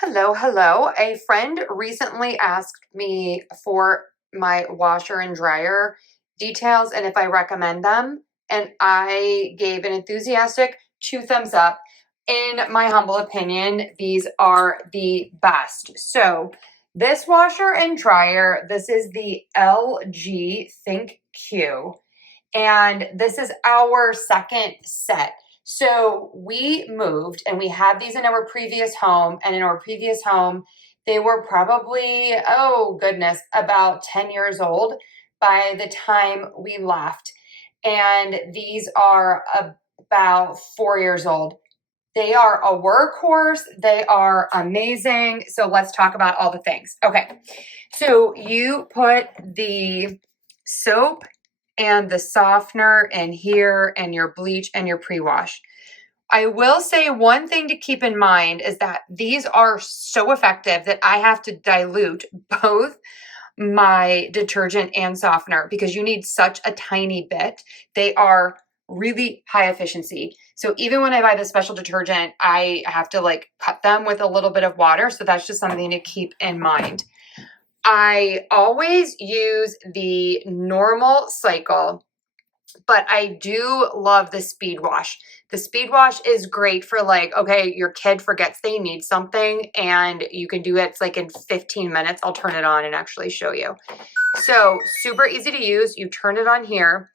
Hello, hello. A friend recently asked me for my washer and dryer details and if I recommend them, and I gave an enthusiastic 2 thumbs up. In my humble opinion, these are the best. So, this washer and dryer, this is the LG Think Q, and this is our second set. So we moved and we had these in our previous home. And in our previous home, they were probably, oh goodness, about 10 years old by the time we left. And these are about 4 years old. They are a workhorse. They are amazing. So let's talk about all the things. Okay. So you put the soap and the softener in here and your bleach and your pre-wash. I will say one thing to keep in mind is that these are so effective that I have to dilute both my detergent and softener because you need such a tiny bit. They are really high efficiency. So even when I buy the special detergent, I have to like cut them with a little bit of water. So that's just something to keep in mind. I always use the normal cycle, but I do love the speed wash. The speed wash is great for like, okay, your kid forgets they need something and you can do it. It's like in 15 minutes. I'll turn it on and actually show you. So super easy to use. You turn it on here.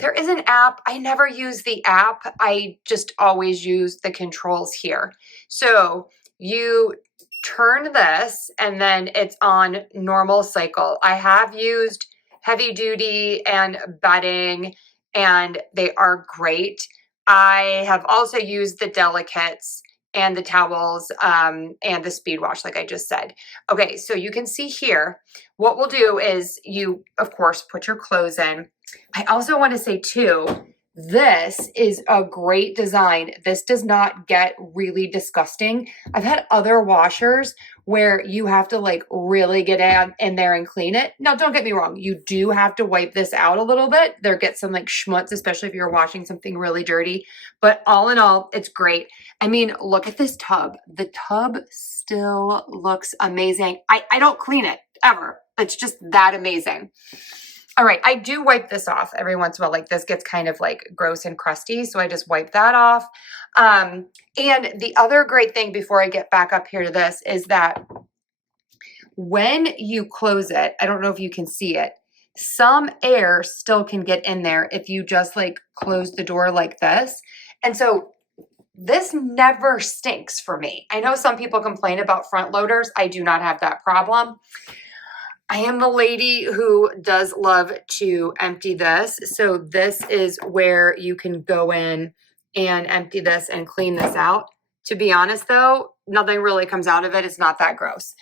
There is an app. I never use the app. I just always use the controls here. So you turn this and then it's on normal cycle. I have used heavy duty and bedding and they are great. I have also used the delicates and the towels and the speed wash, like I just said. Okay, so you can see here, what we'll do is you, of course, put your clothes in. I also want to say too, this is a great design. This does not get really disgusting. I've had other washers where you have to like really get in there and clean it. Now, don't get me wrong. You do have to wipe this out a little bit. There gets some like schmutz, especially if you're washing something really dirty. But all in all, it's great. I mean, look at this tub. The tub still looks amazing. I don't clean it ever. It's just that amazing. All right, I do wipe this off every once in a while. Like this gets kind of like gross and crusty, so I just wipe that off. And the other great thing before I get back up here to this is that when you close it, I don't know if you can see it, some air still can get in there if you just like close the door like this. And so this never stinks for me. I know some people complain about front loaders. I do not have that problem. I am the lady who does love to empty this. So this is where you can go in and empty this and clean this out. To be honest though, nothing really comes out of it. It's not that gross.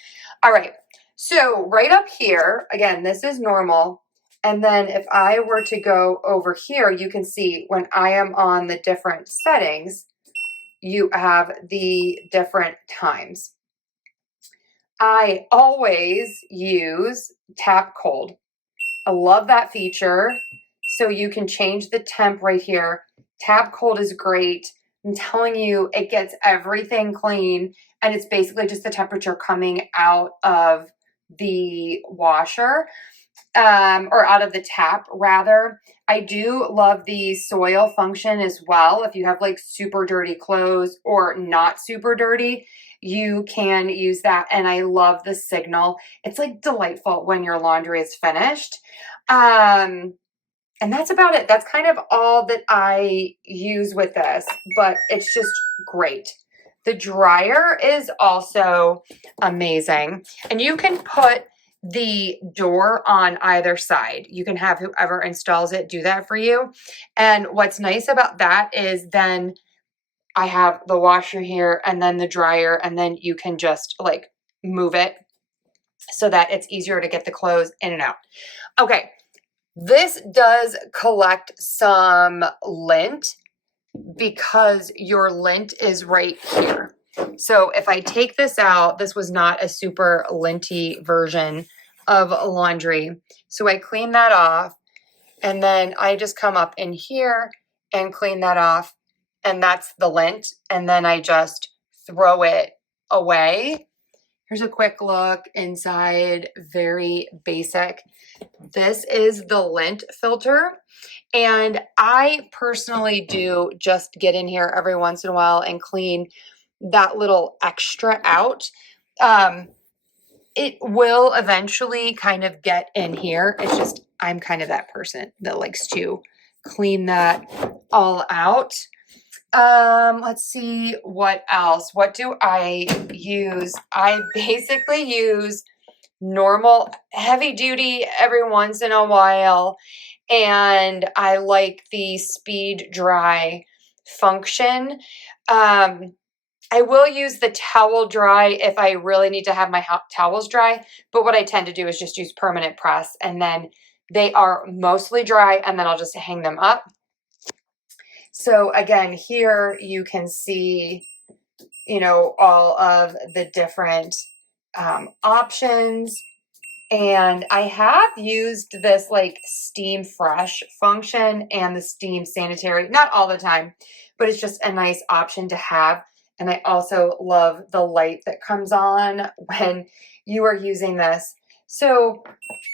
All right. So right up here, again, this is normal. And then if I were to go over here, you can see when I am on the different settings, you have the different times. I always use tap cold. I love that feature. So you can change the temp right here. Tap cold is great. I'm telling you, it gets everything clean. And it's basically just the temperature coming out of the washer, or out of the tap rather. I do love the soil function as well. If you have like super dirty clothes or not super dirty, you can use that. And I love the signal. It's like delightful when your laundry is finished. And that's about it. That's kind of all that I use with this, but it's just great. The dryer is also amazing. And you can put the door on either side. You can have whoever installs it do that for you. And what's nice about that is then I have the washer here and then the dryer, and then you can just like move it so that it's easier to get the clothes in and out. Okay, this does collect some lint because your lint is right here. So if I take this out, this was not a super linty version of laundry. So I clean that off and then I just come up in here and clean that off, and that's the lint. And then I just throw it away Here's a quick look inside, very basic. This is the lint filter. And I personally do just get in here every once in a while and clean that little extra out. It will eventually kind of get in here. It's just, I'm kind of that person that likes to clean that all out. Let's see what else. What do I use? I basically use normal heavy duty every once in a while, and I like the speed dry function. I will use the towel dry if I really need to have my towels dry, but what I tend to do is just use permanent press, and then they are mostly dry, and then I'll just hang them up. So again, here you can see, you know, all of the different options. And I have used this like steam fresh function and the steam sanitary, not all the time, but it's just a nice option to have. And I also love the light that comes on when you are using this. So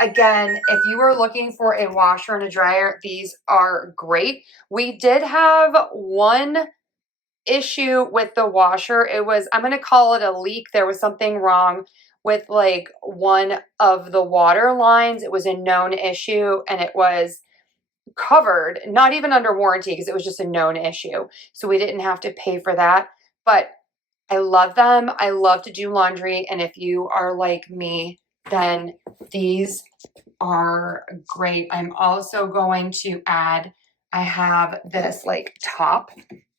again, if you are looking for a washer and a dryer, these are great. We did have one issue with the washer. It was, I'm going to call it a leak. There was something wrong with like one of the water lines. It was a known issue, and it was covered, not even under warranty, because it was just a known issue. So we didn't have to pay for that. But I love them. I love to do laundry. And if you are like me, then these are great. I'm also going to add, I have this like top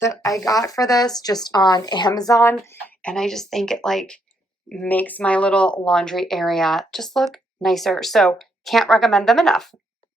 that I got for this just on Amazon. And I just think it like makes my little laundry area just look nicer. So can't recommend them enough.